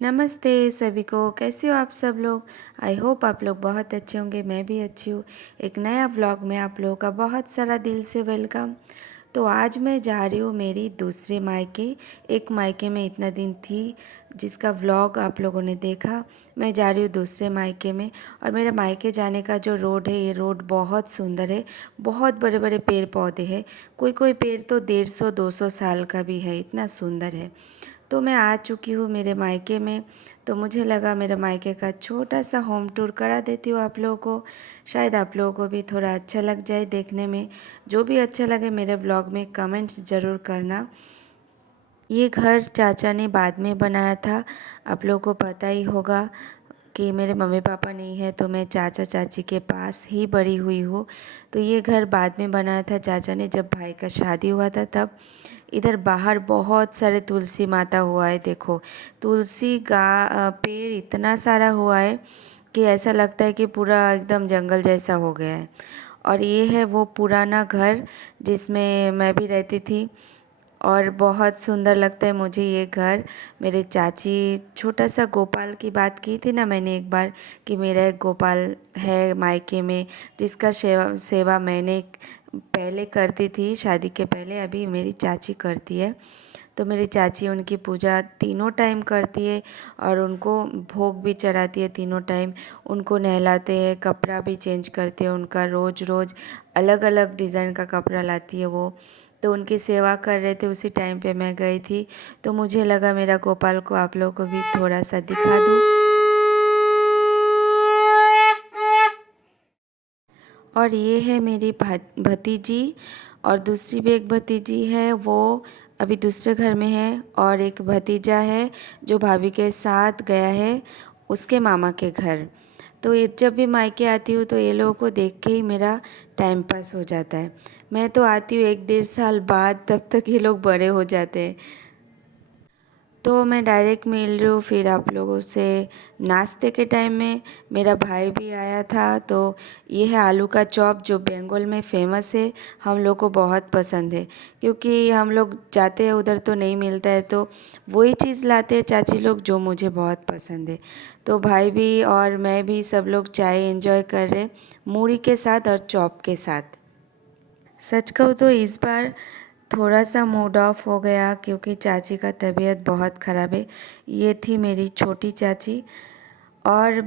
नमस्ते सभी को, कैसे हो आप सब लोग। आई होप आप लोग बहुत अच्छे होंगे। मैं भी अच्छी हूँ। एक नया व्लॉग में आप लोगों का बहुत सारा दिल से वेलकम। तो आज मैं जा रही हूँ मेरी दूसरे मायके। एक मायके में इतना दिन थी जिसका व्लॉग आप लोगों ने देखा। मैं जा रही हूँ दूसरे मायके में। और मेरे मायके जाने का जो रोड है, ये रोड बहुत सुंदर है। बहुत बड़े बड़े पेड़ पौधे हैं। कोई कोई पेड़ तो 150-200 साल का भी है, इतना सुंदर है। तो मैं आ चुकी हूँ मेरे मायके में। तो मुझे लगा मेरे मायके का छोटा सा होम टूर करा देती हूँ आप लोगों को। शायद आप लोगों को भी थोड़ा अच्छा लग जाए देखने में। जो भी अच्छा लगे मेरे ब्लॉग में कमेंट्स ज़रूर करना। ये घर चाचा ने बाद में बनाया था। आप लोगों को पता ही होगा कि मेरे मम्मी पापा नहीं है तो मैं चाचा चाची के पास ही बड़ी हुई हूँ। तो ये घर बाद में बनाया था चाचा ने, जब भाई का शादी हुआ था तब। इधर बाहर बहुत सारे तुलसी माता हुआ है। देखो, तुलसी पेड़ इतना सारा हुआ है कि ऐसा लगता है कि पूरा एकदम जंगल जैसा हो गया है। और ये है वो पुराना घर जिसमें मैं भी रहती थी। और बहुत सुंदर लगता है मुझे ये घर। मेरे चाची छोटा सा गोपाल की बात की थी ना मैंने एक बार, कि मेरा एक गोपाल है मायके में जिसका सेवा सेवा मैंने पहले करती थी शादी के पहले। अभी मेरी चाची करती है। तो मेरी चाची उनकी पूजा तीनों टाइम करती है और उनको भोग भी चढ़ाती है तीनों टाइम। उनको नहलाते हैं, कपड़ा भी चेंज करते हैं उनका। रोज़ रोज़ अलग अलग डिज़ाइन का कपड़ा लाती है वो। तो उनकी सेवा कर रहे थे, उसी टाइम पे मैं गई थी। तो मुझे लगा मेरा गोपाल को आप लोगों को भी थोड़ा सा दिखा दूँ। और ये है मेरी भतीजी। और दूसरी भी एक भतीजी है, वो अभी दूसरे घर में है। और एक भतीजा है जो भाभी के साथ गया है उसके मामा के घर। तो ये जब भी मायके आती हूँ तो ये लोगों को देख के ही मेरा टाइम पास हो जाता है। मैं तो आती हूँ 1-1.5 साल बाद, तब तक ये लोग बड़े हो जाते हैं। तो मैं डायरेक्ट मिल रही हूँ फिर आप लोगों से। नाश्ते के टाइम में मेरा भाई भी आया था। तो ये है आलू का चॉप जो बंगाल में फ़ेमस है। हम लोग को बहुत पसंद है क्योंकि हम लोग जाते हैं उधर तो नहीं मिलता है, तो वही चीज़ लाते हैं चाची लोग जो मुझे बहुत पसंद है। तो भाई भी और मैं भी सब लोग चाय एंजॉय कर रहे, मूढ़ी के साथ और चॉप के साथ। सच कहूँ तो इस बार थोड़ा सा मूड ऑफ हो गया क्योंकि चाची का तबीयत बहुत ख़राब है। ये थी मेरी छोटी चाची। और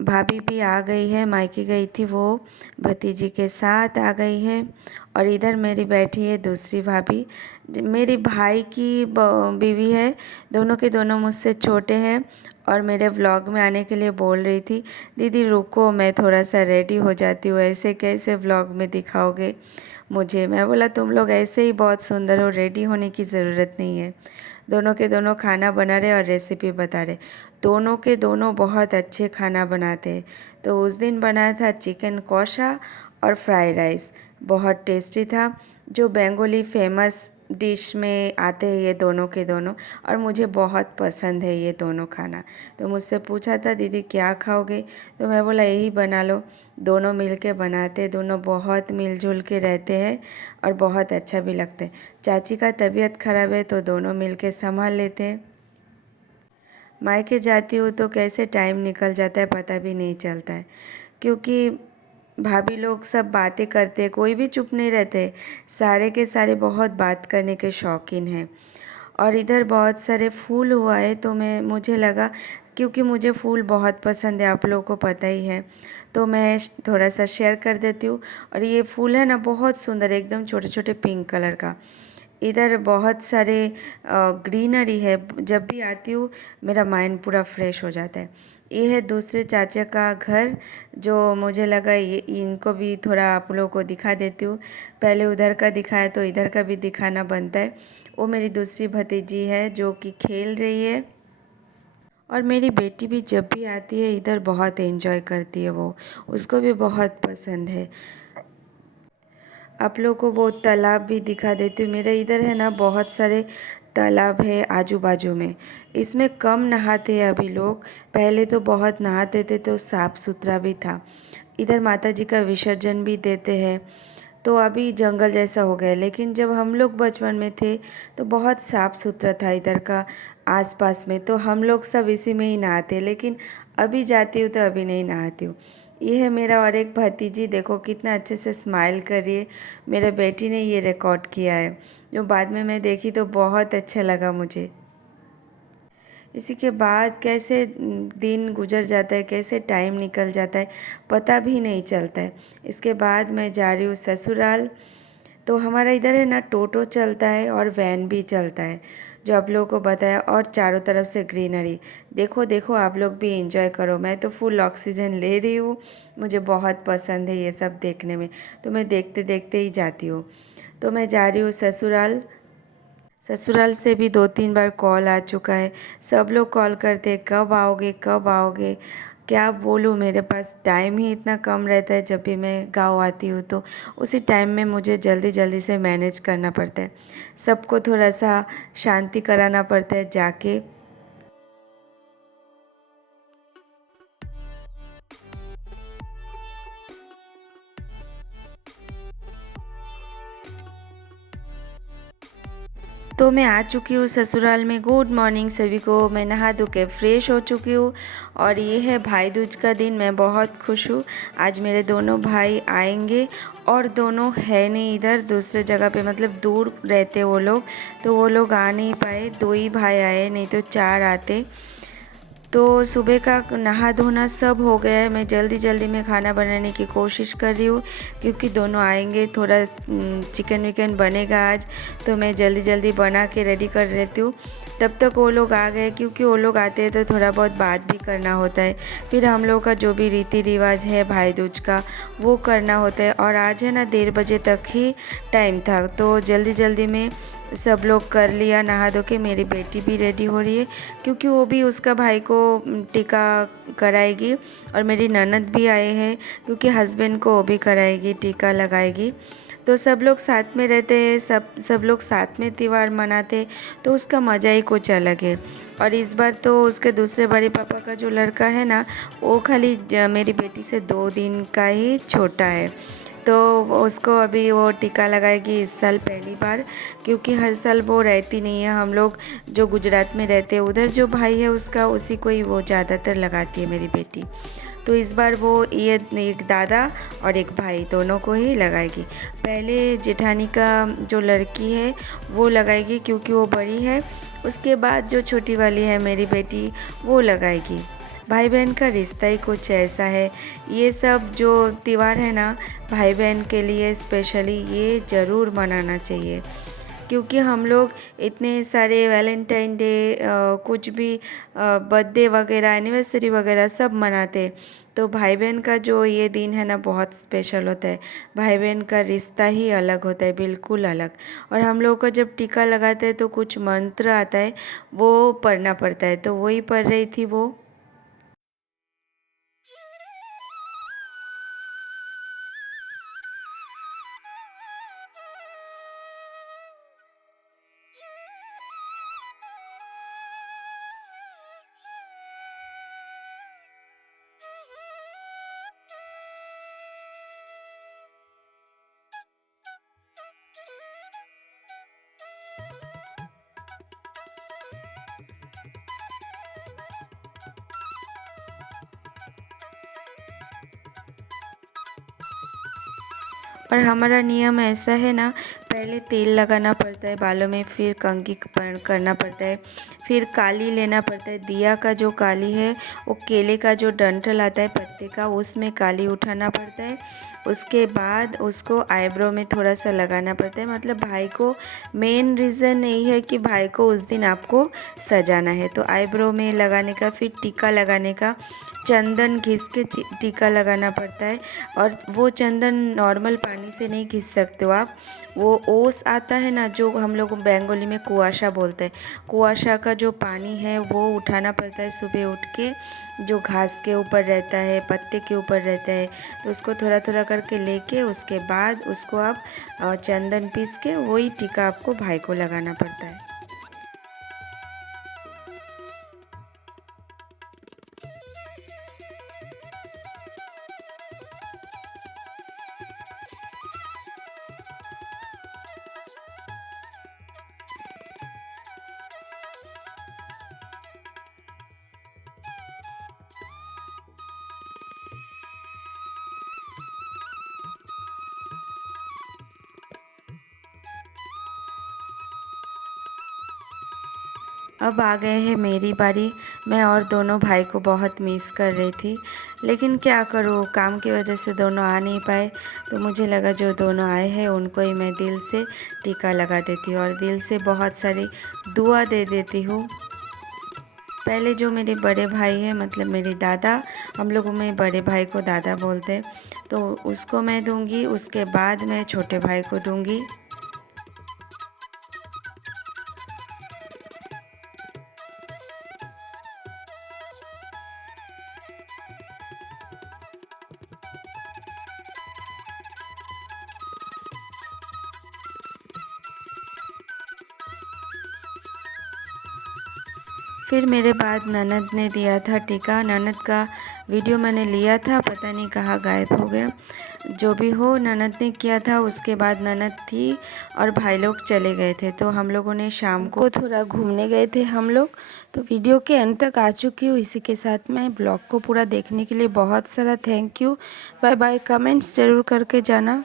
भाभी भी आ गई है, मायके गई थी वो, भतीजी के साथ आ गई है। और इधर मेरी बैठी है दूसरी भाभी, मेरी भाई की बीवी है। दोनों के दोनों मुझसे छोटे हैं और मेरे व्लॉग में आने के लिए बोल रही थी, दीदी रुको मैं थोड़ा सा रेडी हो जाती हूँ, ऐसे कैसे व्लॉग में दिखाओगे मुझे। मैं बोला तुम लोग ऐसे ही बहुत सुंदर हो, रेडी होने की ज़रूरत नहीं है। दोनों के दोनों खाना बना रहे और रेसिपी बता रहे। दोनों के दोनों बहुत अच्छे खाना बनाते हैं। तो उस दिन बनाया था चिकन कौशा और फ्राइड राइस, बहुत टेस्टी था। जो बंगाली फेमस डिश में आते हैं ये दोनों के दोनों। और मुझे बहुत पसंद है ये दोनों खाना। तो मुझसे पूछा था दीदी क्या खाओगे, तो मैं बोला यही बना लो। दोनों मिल के बनाते, दोनों बहुत मिलजुल के रहते हैं और बहुत अच्छा भी लगता है। चाची का तबीयत ख़राब है तो दोनों मिल के संभाल लेते हैं। मायके जाती हूँ तो कैसे टाइम निकल जाता है पता भी नहीं चलता है, क्योंकि भाभी लोग सब बातें करते, कोई भी चुप नहीं रहते। सारे के सारे बहुत बात करने के शौकीन हैं। और इधर बहुत सारे फूल हुआ है तो मुझे लगा, क्योंकि मुझे फूल बहुत पसंद है, आप लोगों को पता ही है, तो मैं थोड़ा सा शेयर कर देती हूँ। और ये फूल है ना बहुत सुंदर, एकदम छोटे छोटे पिंक कलर का। इधर बहुत सारे ग्रीनरी है। जब भी आती हूँ मेरा माइंड पूरा फ्रेश हो जाता है। ये है दूसरे चाचा का घर, जो मुझे लगा ये इनको भी थोड़ा आप लोगों को दिखा देती हूँ। पहले उधर का दिखाया तो इधर का भी दिखाना बनता है। वो मेरी दूसरी भतीजी है जो कि खेल रही है। और मेरी बेटी भी जब भी आती है इधर बहुत एंजॉय करती है, वो उसको भी बहुत पसंद है। आप लोगों को वो तालाब भी दिखा देती हूँ। मेरे इधर है ना बहुत सारे तालाब है आजू बाजू में। इसमें कम नहाते हैं अभी लोग, पहले तो बहुत नहाते थे तो साफ़ सुथरा भी था। इधर माता जी का विसर्जन भी देते हैं। तो अभी जंगल जैसा हो गया है। लेकिन जब हम लोग बचपन में थे तो बहुत साफ सुथरा था इधर का आसपास में, तो हम लोग सब इसी में ही नहाते। लेकिन अभी जाती हूँ तो अभी नहीं नहाती हूँ। ये है मेरा और एक भतीजी, देखो कितना अच्छे से स्माइल कर रही है। मेरे बेटी ने ये रिकॉर्ड किया है, जो बाद में मैं देखी तो बहुत अच्छा लगा मुझे। इसी के बाद कैसे दिन गुजर जाता है, कैसे टाइम निकल जाता है, पता भी नहीं चलता है। इसके बाद मैं जा रही हूँ ससुराल। तो हमारा इधर है ना, टोटो चलता है और वैन भी चलता है, जो आप लोगों को बताया, और चारों तरफ से ग्रीनरी। देखो देखो, आप लोग भी एंजॉय करो। मैं तो फुल ऑक्सीजन ले रही हूँ, मुझे बहुत पसंद है ये सब देखने में, तो मैं देखते देखते ही जाती हूँ। तो मैं जा रही हूँ ससुराल। ससुराल से भी 2-3 बार कॉल आ चुका है। सब लोग कॉल करते हैं, कब आओगे कब आओगे। क्या बोलूँ, मेरे पास टाइम ही इतना कम रहता है। जब भी मैं गाँव आती हूँ तो उसी टाइम में मुझे जल्दी जल्दी से मैनेज करना पड़ता है। सबको थोड़ा सा शांति कराना पड़ता है जाके। तो मैं आ चुकी हूँ ससुराल में। गुड मॉर्निंग सभी को। मैं नहा धो के फ्रेश हो चुकी हूँ और ये है भाई दूज का दिन। मैं बहुत खुश हूँ। आज मेरे दोनों भाई आएंगे और दोनों है नहीं इधर, दूसरे जगह पे, मतलब दूर रहते वो लोग, तो वो लोग आ नहीं पाए। 2 ही भाई आए, नहीं तो 4 आते। तो सुबह का नहा धोना सब हो गया है। मैं जल्दी जल्दी में खाना बनाने की कोशिश कर रही हूँ, क्योंकि दोनों आएंगे। थोड़ा चिकन विकन बनेगा आज, तो मैं जल्दी जल्दी बना के रेडी कर लेती हूँ। तब तक वो लोग आ गए, क्योंकि वो लोग आते हैं तो थोड़ा बहुत बात भी करना होता है। फिर हम लोग का जो भी रीति रिवाज है भाई दूज का, वो करना होता है। और आज है ना 1:30 बजे तक ही टाइम था, तो जल्दी जल्दी में सब लोग कर लिया नहा धो के। मेरी बेटी भी रेडी हो रही है, क्योंकि वो भी उसका भाई को टीका कराएगी। और मेरी ननद भी आए हैं, क्योंकि हस्बैंड को वो भी कराएगी, टीका लगाएगी। तो सब लोग साथ में रहते हैं, सब लोग साथ में त्यौहार मनाते, तो उसका मज़ा ही कुछ अलग है। और इस बार तो उसके दूसरे बड़े पापा का जो लड़का है ना, वो खाली मेरी बेटी से 2 दिन का ही छोटा है। तो उसको अभी वो टीका लगाएगी इस साल पहली बार, क्योंकि हर साल वो रहती नहीं है। हम लोग जो गुजरात में रहते हैं, उधर जो भाई है उसका, उसी को ही वो ज़्यादातर लगाती है मेरी बेटी। तो इस बार वो ये एक दादा और एक भाई दोनों को ही लगाएगी। पहले जेठानी का जो लड़की है वो लगाएगी, क्योंकि वो बड़ी है। उसके बाद जो छोटी वाली है मेरी बेटी, वो लगाएगी। भाई बहन का रिश्ता ही कुछ ऐसा है। ये सब जो त्यौहार है ना, भाई बहन के लिए स्पेशली ये ज़रूर मनाना चाहिए। क्योंकि हम लोग इतने सारे वैलेंटाइन डे, कुछ भी बर्थडे वगैरह, एनिवर्सरी वगैरह सब मनाते। तो भाई बहन का जो ये दिन है ना, बहुत स्पेशल होता है। भाई बहन का रिश्ता ही अलग होता है, बिल्कुल अलग। और हम लोग को जब टीका लगाते हैं तो कुछ मंत्र आता है, वो पढ़ना पड़ता है, तो वही पढ़ रही थी वो। और हमारा नियम ऐसा है ना, पहले तेल लगाना पड़ता है बालों में, फिर कंघी करना पड़ता है, फिर काली लेना पड़ता है। दिया का जो काली है, वो केले का जो डंठल आता है पत्ते का, उसमें काली उठाना पड़ता है। उसके बाद उसको आईब्रो में थोड़ा सा लगाना पड़ता है। मतलब भाई को, मेन रीज़न यही है कि भाई को उस दिन आपको सजाना है, तो आईब्रो में लगाने का, फिर टीका लगाने का, चंदन घिस के टीका लगाना पड़ता है। और वो चंदन नॉर्मल पानी से नहीं घिस सकते हो आप। वो ओस आता है ना, जो हम लोग बंगाली में कुआशा बोलते हैं, कुआशा का जो पानी है वो उठाना पड़ता है सुबह उठ के। जो घास के ऊपर रहता है, पत्ते के ऊपर रहता है, तो उसको थोड़ा थोड़ा करके लेके, उसके बाद उसको आप चंदन पीस के वही टीका आपको भाई को लगाना पड़ता है। अब आ गए हैं मेरी बारी। मैं और दोनों भाई को बहुत मिस कर रही थी, लेकिन क्या करूँ, काम की वजह से दोनों आ नहीं पाए। तो मुझे लगा जो दोनों आए हैं उनको ही मैं दिल से टीका लगा देती हूँ और दिल से बहुत सारी दुआ दे देती हूँ। पहले जो मेरे बड़े भाई हैं, मतलब मेरे दादा, हम लोगों में बड़े भाई को दादा बोलते हैं, तो उसको मैं दूंगी। उसके बाद मैं छोटे भाई को दूंगी। फिर मेरे बाद ननद ने दिया था टीका। ननद का वीडियो मैंने लिया था, पता नहीं कहाँ गायब हो गया। जो भी हो, ननद ने किया था। उसके बाद ननद थी और भाई लोग चले गए थे, तो हम लोगों ने शाम को थोड़ा घूमने गए थे हम लोग। तो वीडियो के एंड तक आ चुकी हूँ। इसी के साथ मैं ब्लॉग को पूरा देखने के लिए बहुत सारा thank you. Bye bye. Comments ज़रूर करके जाना।